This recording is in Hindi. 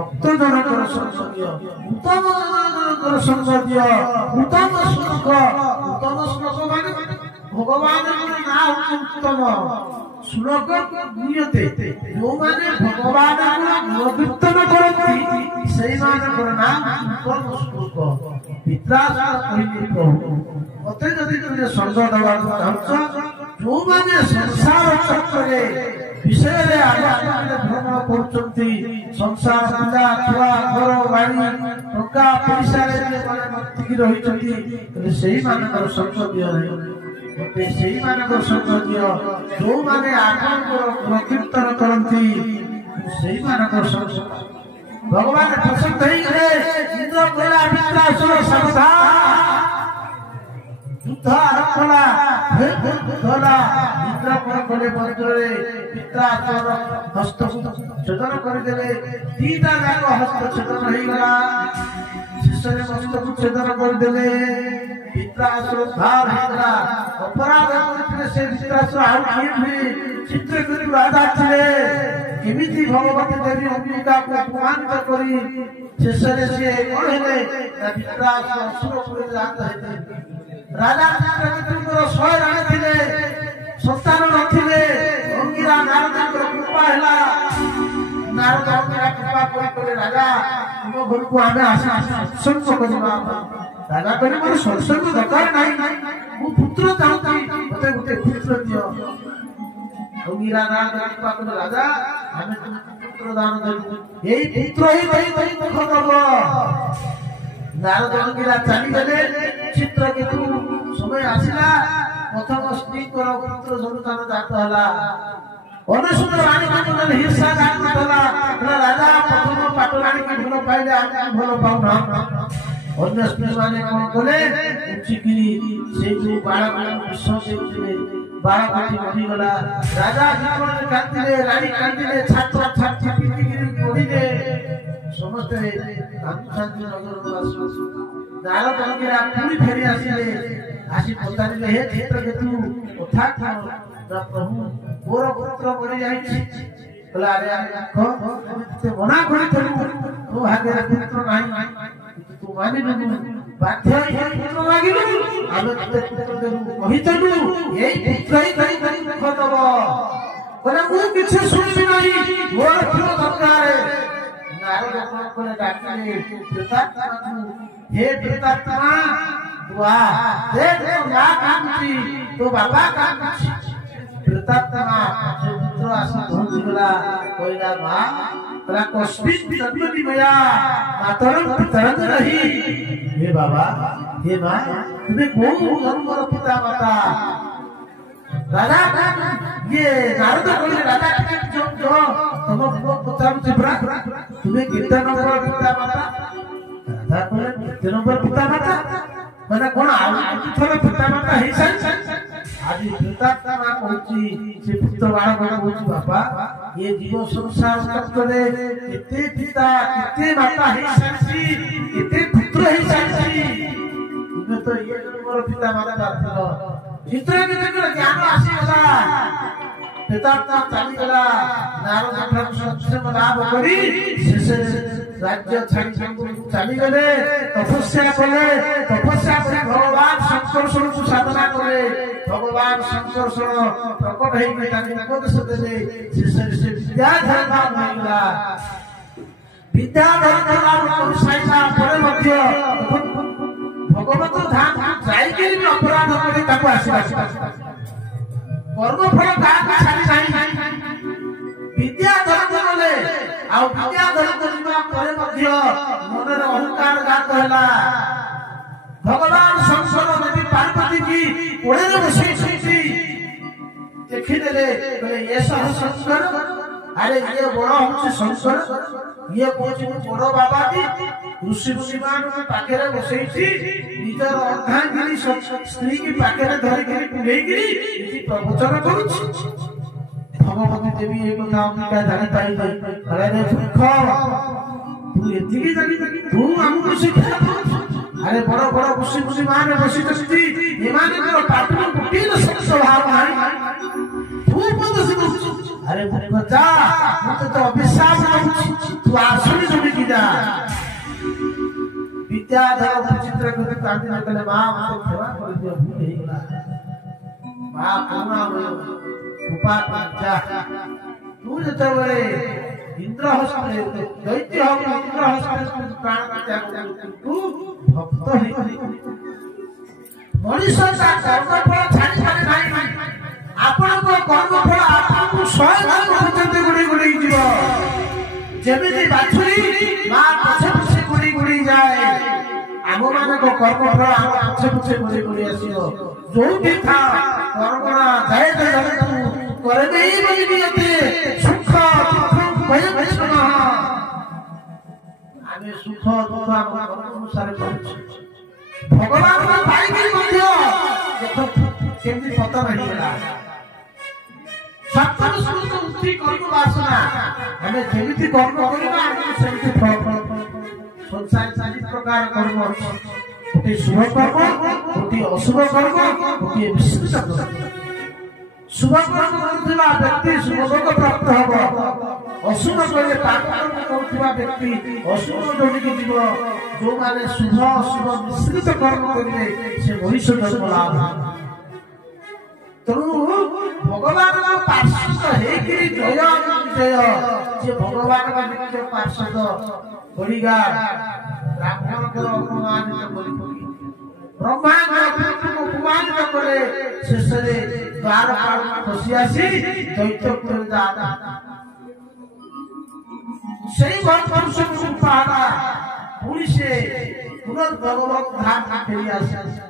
भक्त जनकर संसदीय उत्तम जनकर संसदीय उत्तम श्लोक माने भगवान नाम उत्तम श्लोक नियते जो माने भगवान को कीर्तन करती सही माने नाम उत्तम श्लोक पित्राचार कहिले प्रभु मते जदि तुझे स्वर्ग देवा चाहछ जो माने संसार चक्रे विषय रे आगे भ्रमण करछंती संसार पिता छुआ घर बाड़ी टका पैसा रे जे माने मत्ती रहिछंती सेही मानकर संसदीय मते सेही मानकर संसदीय जो माने आत्मा कीर्तन करंती सेही मानकर संसदीय भगवान प्रसन्न होई गए इंद्र कहला पित्रासुर सावधान युद्ध आरंभ होला इंद्र कोले मंत्रे पित्रासुर हस्त छेदन करदेले दीटा जाक हस्त छेदन होई गला शिष्य मस्तक छेदन करदेले पित्रासुर भार होला अपराध करथिले से पित्रासुर आउ किए चित्र करी राजा थिले केमिति भगवती देवी अंबिका को अपमानित करी शेषरे से कहले पित्रासुर असुरपुर जात हेते राजा चित्रकेतुଙ୍କର 100 ରାଣୀ ଥିଲେ ସନ୍ତାନ ନଥିଲେ ଅଙ୍ଗିରା ନାରଦଙ୍କର କୃପା ହେଲା ନାରଦ ଅଙ୍ଗିରା କୃପା କରି ରାଜା ଆମ ଘରକୁ ଆମେ ସତ୍ସଙ୍ଗ କରିବା ରାଜା କହିଲେ ମୋର ସତ୍ସଙ୍ଗ ଦରକାର ନାହିଁ ମୁଁ ପୁତ୍ର ଚାହୁଁଛି ମୋତେ ଗୋଟେ ପୁତ୍ର ଦିଅ ଅଙ୍ଗିରା ନାରଦ କୃପା କରି ରାଜା ଆମେ ପୁତ୍ର ଦାନ ଦେବୁ ଏଇ ପୁତ୍ର ହିଁ ଦୁଃଖ ଦବ नारद अंगिरा चलीगले चित्रकेतु समय आसला प्रथम स्त्री पुत्र संतान जात हला अनेशत रानी माने हिंसा जात हला राजा प्रथम पाटरानी के भलो पाइले आके भलो पाउना अन्य स्त्री माने कोन कोले उचिगिरी से जो बाळक विश्व देउथिले बाळकटी मरि गला राजा जीवन कांतिले रानी कांतिले छात्र छात्री पिटिगिरी कोडिले समस्त शांति नगर नारद अंगिरा पूरी फेरी आसिले आसी पतारिले हे चित्रकेतु कथा ना प्रभु मोर पुत्र मरि जाइछि बोला अरे देखो ते मना करि थलु तो भाग्य पुत्र नाही तू मानि न बाध्य हे पुत्र लागिलु आबे ते पुत्र देबु कहितलु एई पुत्र ही कहि दुख दब बोले मु किछ सुनि नाही मोर पुत्र दरकार नारद कोने डाकिले प्रेतात्मा हे प्रेतात्मा दुआ देख तो ना कांची तो बाबा कांची प्रेतात्मा से पुत्र आसा धोजिला कोइला मां तरा कष्टित जन्मनि मया मातरम पितरं रही हे बाबा हे मां तुम्हें कौन जन्मर पिता माता राजा ये नारद कोइले राजा जो तुम पुत्र चिब्रा तुम्हें कितना नंबर पिता माता राजा कोइले कितना नंबर पिता माता माने कोन आउ थोर पिता माता हे साई आज पिता मा कहूची से पुत्र बाण कहूची बाबा ये जीव संसार चक्रे किते पिता किते माता हे साई किते पुत्र हे साई तुम्हें तो ये नंबर पिता माता था चित्रकेतुर ज्ञान आसीगला पितात्मा चली गला नारद ठाकुर सत्संग लाभ करी शेष राज्य छाड़ी चली गले तपस्या करे भगवान शंकरषण को साधना करे भगवान शंकरषण प्रकट है कि ताकि उपदेश देले शेष से विद्याधर नाम होइला विद्याधर नाम साइला परे मध्य भगवत धाम जाई के अपराध करे ताको आशीर्वाद कर्म फल का छाड़ी नाही विद्याधर बनले आ विद्याधर बनवा परे मध्य मनर अहंकार घात होला भगवान शंकर देवी पार्वती की कोड़े रे बसैछि देखि देले बोले ये सह शंकर अरे ये बड़ा होछि शंकर ये कोछि बड़ बाबा की ऋषि मुनिमान के पाखरे बसैछि निजर अर्धांगिनी स्त्री की पाखरे धरि के पुरेगिरी इति प्रवचन करूछि भगवती देवी एक नाम का जाने पाइले अरे रे सुख तू एतिकी जानी तू हमको शिक्षा अरे बड़ बड़ ऋषि मुनिमान बसिछि एमानकर पाटन कुटीर स्वभाव नाही तू पद से अरे बच्चा मुझे तो अभिशाप तू आसुरी विद्याधर विचित्र गति कांति कले मां मते सेवा कर दियो भूल हेगला मां करुणा कृपा पंचा तू जतबले इंद्रहस्ते दैत्य हम इंद्रहस्ते प्राण त्याग तू भक्त हे मनुष्य का कर्मफल छाड़ी पारे नहीं आपण को कर्मफल आपको स्वयं पहुंचते गुड़ी गुड़ी जीव जेमिति बाछुरी मां पछे पछे गुड़ी गुड़ी जाए आम मान को कर्मफल आम पछे पछे गुड़ी गुड़ी आसियो जो भी था कर्मणा जाए तो जाने तू करे नहीं बोली बियते सुख दुख भय भय आमे सुख दुख आम कर्म अनुसार करू भगवान को पाइबी मध्य देखो केमती पता नहीं गला सत्तर स्मृत उक्ति कर्म वासना हमें जेमिति कर्म करिबा हम सेमिति फल संसार चारि प्रकार कर्म गोटे शुभ कर्म गोटे अशुभ कर्म गोटे विश्रित कर्म शुभ कर्म करुवा व्यक्ति शुभ लोक प्राप्त हब अशुभ कले पाप कर्म करुवा व्यक्ति अशुभ जोड़ी के जीव जो माने शुभ अशुभ मिश्रित कर्म करिवे से भविष्य जन्म लाभ तनु भगवान का पार्षद हेकिरी जय जय जे भगवान का नित्य पार्षद बड़ीगा रावण को अपमानित करी ब्रह्मा को अपमानित करे शेषरे द्वार पार खसी आसी दैत्य पुर दादा सेही पुरुष को पारा पुरी से पुनर्भगवत धाम फेरी आसी